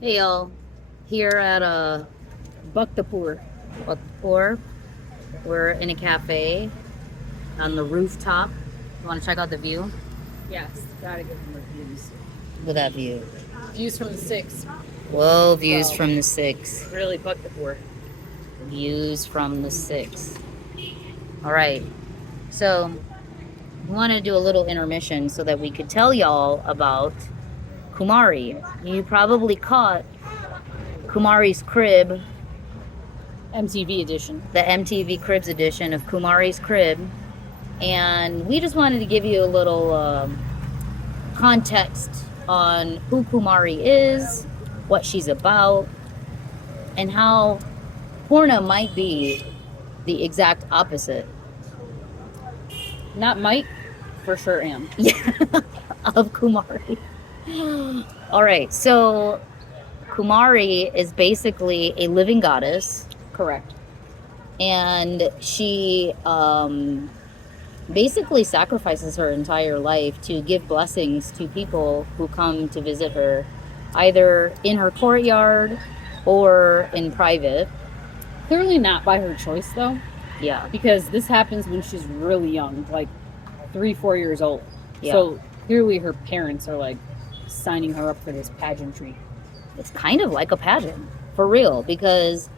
Hey y'all, here at Bhaktapur. Bhaktapur, we're in a cafe on the rooftop. You want to check out the view? Yes, gotta give them reviews. Look at that view. Views from the six. Whoa, views Wow. from the six. Really Bhaktapur. Views from the six. All right, so we want to do a little intermission so that we could tell y'all about Kumari. You probably caught Kumari's Crib, MTV edition. the MTV Cribs edition of Kumari's Crib. And we just wanted to give you a little context on who Kumari is, what she's about, and how Purna might be the exact opposite Not might, for sure am. of Kumari. All right, so Kumari is basically a living goddess, Correct. and she basically sacrifices her entire life to give blessings to people who come to visit her, either in her courtyard or in private. Clearly not by her choice though, Yeah, because this happens when she's really young, like 3-4 years old. Yeah. So clearly her parents are like signing her up for this pageantry. it's kind of like a pageant, for real, because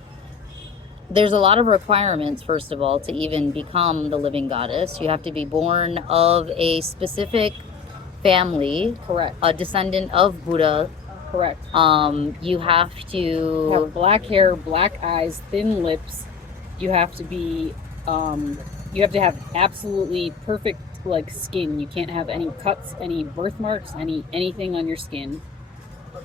there's a lot of requirements, first of all, to even become the living goddess. You have to be born of a specific family, Correct. a descendant of Buddha. Correct. You have to Have black hair, black eyes, thin lips. You have to be you have to have absolutely perfect like skin. You can't have any cuts, any birthmarks, anything on your skin.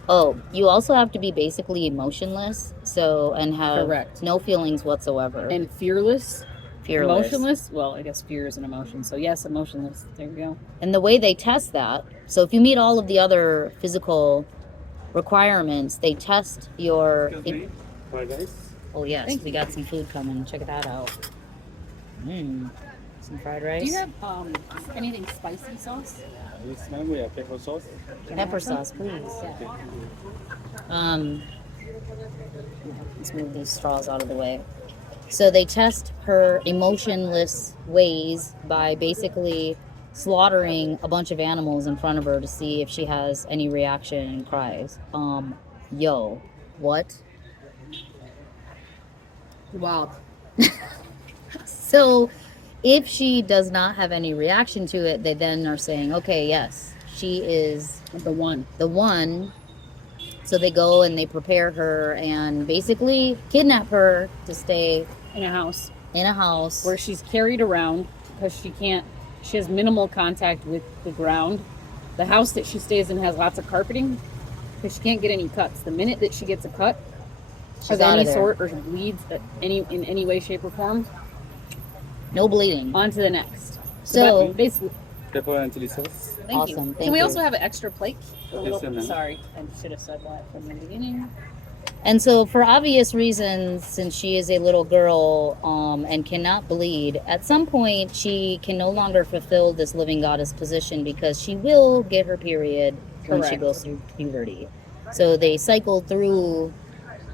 Oh, you also have to be basically emotionless, and have Correct. no feelings whatsoever. And fearless, Fearless. emotionless. Well, I guess fear is an emotion. So yes, emotionless. There you go. And the way they test that, so if you meet all of the other physical requirements, they test your. Fried rice. Oh yes, Thank we got some food coming. Check that out. Some fried rice. Do you have anything spicy sauce? This time we have pepper sauce. pepper sauce, please? Yeah. Let's move these straws out of the way. So they test her emotionless ways by basically slaughtering a bunch of animals in front of her to see if she has any reaction and cries. Yo, what? Wow. So if she does not have any reaction to it, they then are saying, okay, yes, she is The one. the one. So they go and they prepare her and basically kidnap her to stay In a house in a house. where she's carried around because she has minimal contact with the ground. The house that she stays in has lots of carpeting because she can't get any cuts. The minute that she gets a cut She's of outta any there. sort or bleeds in any way, shape, or form, No bleeding. on to the next. So basically, Pepper and chili sauce. thank Awesome, you. thank Can we you. also have an extra plate? Yes, ma'am. Sorry, I should have said that from the beginning. And so, for obvious reasons, since she is a little girl and cannot bleed, at some point she can no longer fulfill this living goddess position because she will get her period when she Correct. goes through puberty. So they cycle through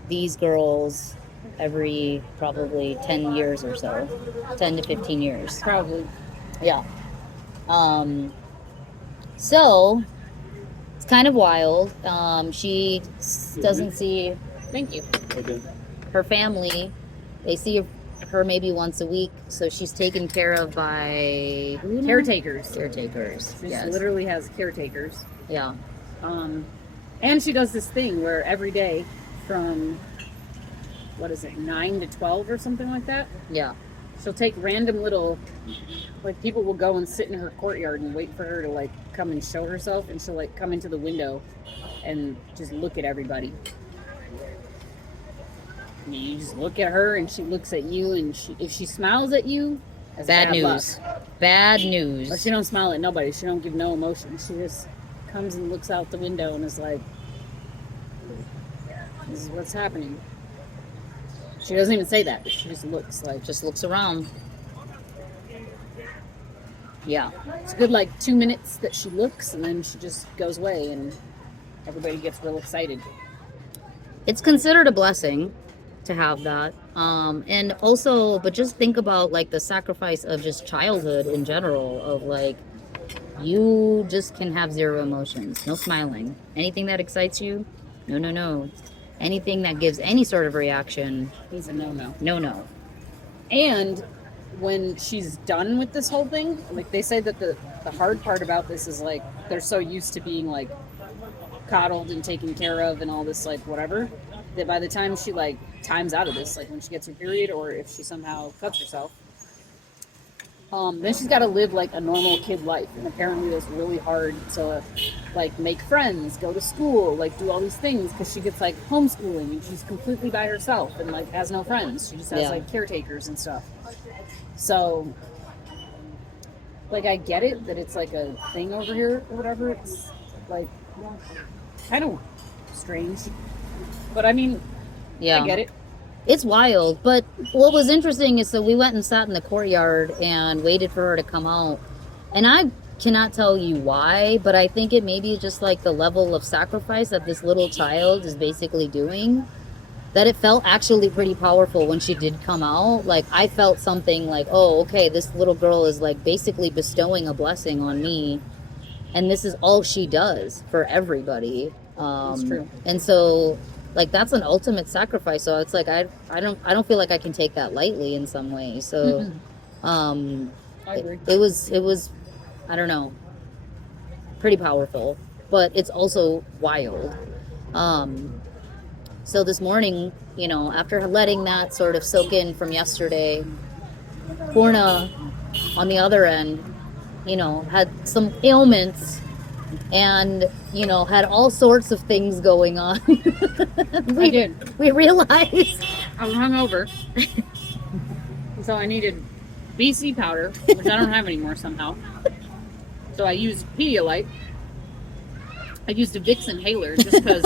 these girls every probably 10 years or so, 10 to 15 years. Probably. Yeah. So it's kind of wild. She doesn't see Thank you. Okay. her family. They see her maybe once a week, so she's taken care of by who now? Caretakers. Caretakers. She Yes. literally has caretakers. Yeah. And she does this thing where every day from, 9 to 12 or something like that, Yeah. she'll take random little, like people will go and sit in her courtyard and wait for her to like come and show herself, and she'll like come into the window and just look at everybody. And you just look at her and she looks at you, and if she smiles at you, that's Bad luck. news. Bad But news. she don't smile at nobody. She don't give no emotion. She just comes and looks out the window and is like, "This is what's happening." She doesn't even say that. She just looks like. Just looks around. Yeah. It's a good like 2 minutes that she looks, and then she just goes away, and everybody gets real excited. it's considered a blessing to have that. And also, but just think about like the sacrifice of just childhood in general, of like, you just can have zero emotions, no smiling. Anything that excites you, no, no, no. Anything that gives any sort of reaction, He's a no-no. no, no. And when she's done with this whole thing, like they say that the hard part about this is like they're so used to being like coddled and taken care of and all this like whatever, that by the time she like times out of this, like when she gets her period or if she somehow cuts herself, then she's got to live like a normal kid life. And apparently it's really hard to like make friends, go to school, like do all these things because she gets like homeschooling and she's completely by herself and like has no friends. She just has like caretakers and stuff. So like I get it that it's like a thing over here or whatever. It's like kind of strange. But I mean, Yeah. I get it. It's wild. But what was interesting is that we went and sat in the courtyard and waited for her to come out. And I cannot tell you why, but I think it may be just like the level of sacrifice that this little child is basically doing, that it felt actually pretty powerful when she did come out. Like I felt something like, oh, okay, this little girl is like basically bestowing a blessing on me. And this is all she does for everybody. That's true. And so like that's an ultimate sacrifice. So it's like I don't feel like I can take that lightly in some way. So I agree. it was I don't know, pretty powerful, but it's also wild. So this morning, you know, after letting that sort of soak in from yesterday, Puna on the other end, you know, had some ailments and, you know, had all sorts of things going on. I did. We realized. I was hungover. So I needed BC powder, which I don't have anymore somehow. So I used Pedialyte. I used a Vicks inhaler just because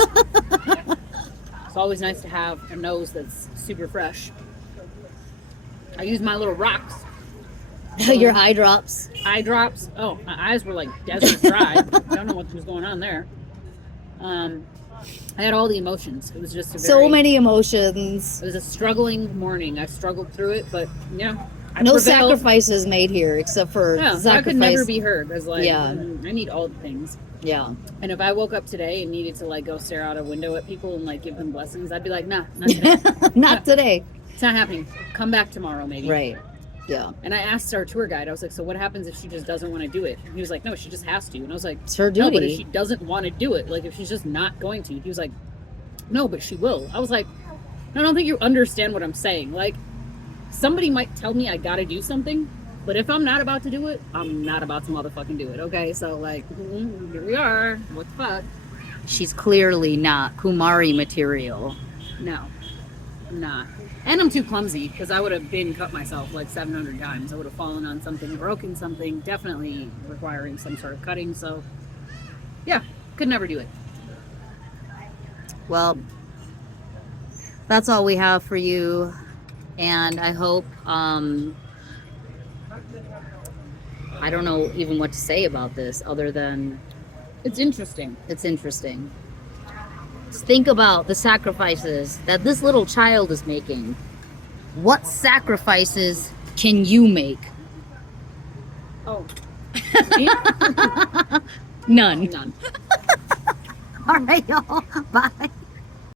it's always nice to have a nose that's super fresh. I used my little rocks. Your eye drops. Eye drops. Oh, my eyes were like desert dry. I don't know what was going on there. I had all the emotions. It was just a so many emotions. It was a struggling morning. I struggled through it, but yeah. No prevailed. sacrifices made here except for sacrifice. I could never be heard. I was like, Yeah. I need all the things. Yeah. And if I woke up today and needed to like go stare out a window at people and like give them blessings, I'd be like, nah, not today. Not today. It's not happening. Come back tomorrow, maybe. Right. Yeah. And I asked our tour guide, I was like, so what happens if she just doesn't want to do it? And he was like, no, she just has to. And I was like, It's her no, but duty. if she doesn't want to do it, like if she's just not going to, he was like, no, but she will. I was like, I don't think you understand what I'm saying. Like, somebody might tell me I gotta do something, but if I'm not about to do it, I'm not about to motherfucking do it, okay? So, like, here we are. What the fuck? She's clearly not Kumari material. No, I'm not. And I'm too clumsy, because I would have been cut myself like 700 times. I would have fallen on something, broken something, definitely requiring some sort of cutting. So, yeah, could never do it. Well, that's all we have for you. And I hope, I don't know even what to say about this other than It's interesting. it's interesting. Just think about the sacrifices that this little child is making. What sacrifices can you make? Oh. None. None. All right, y'all. Bye.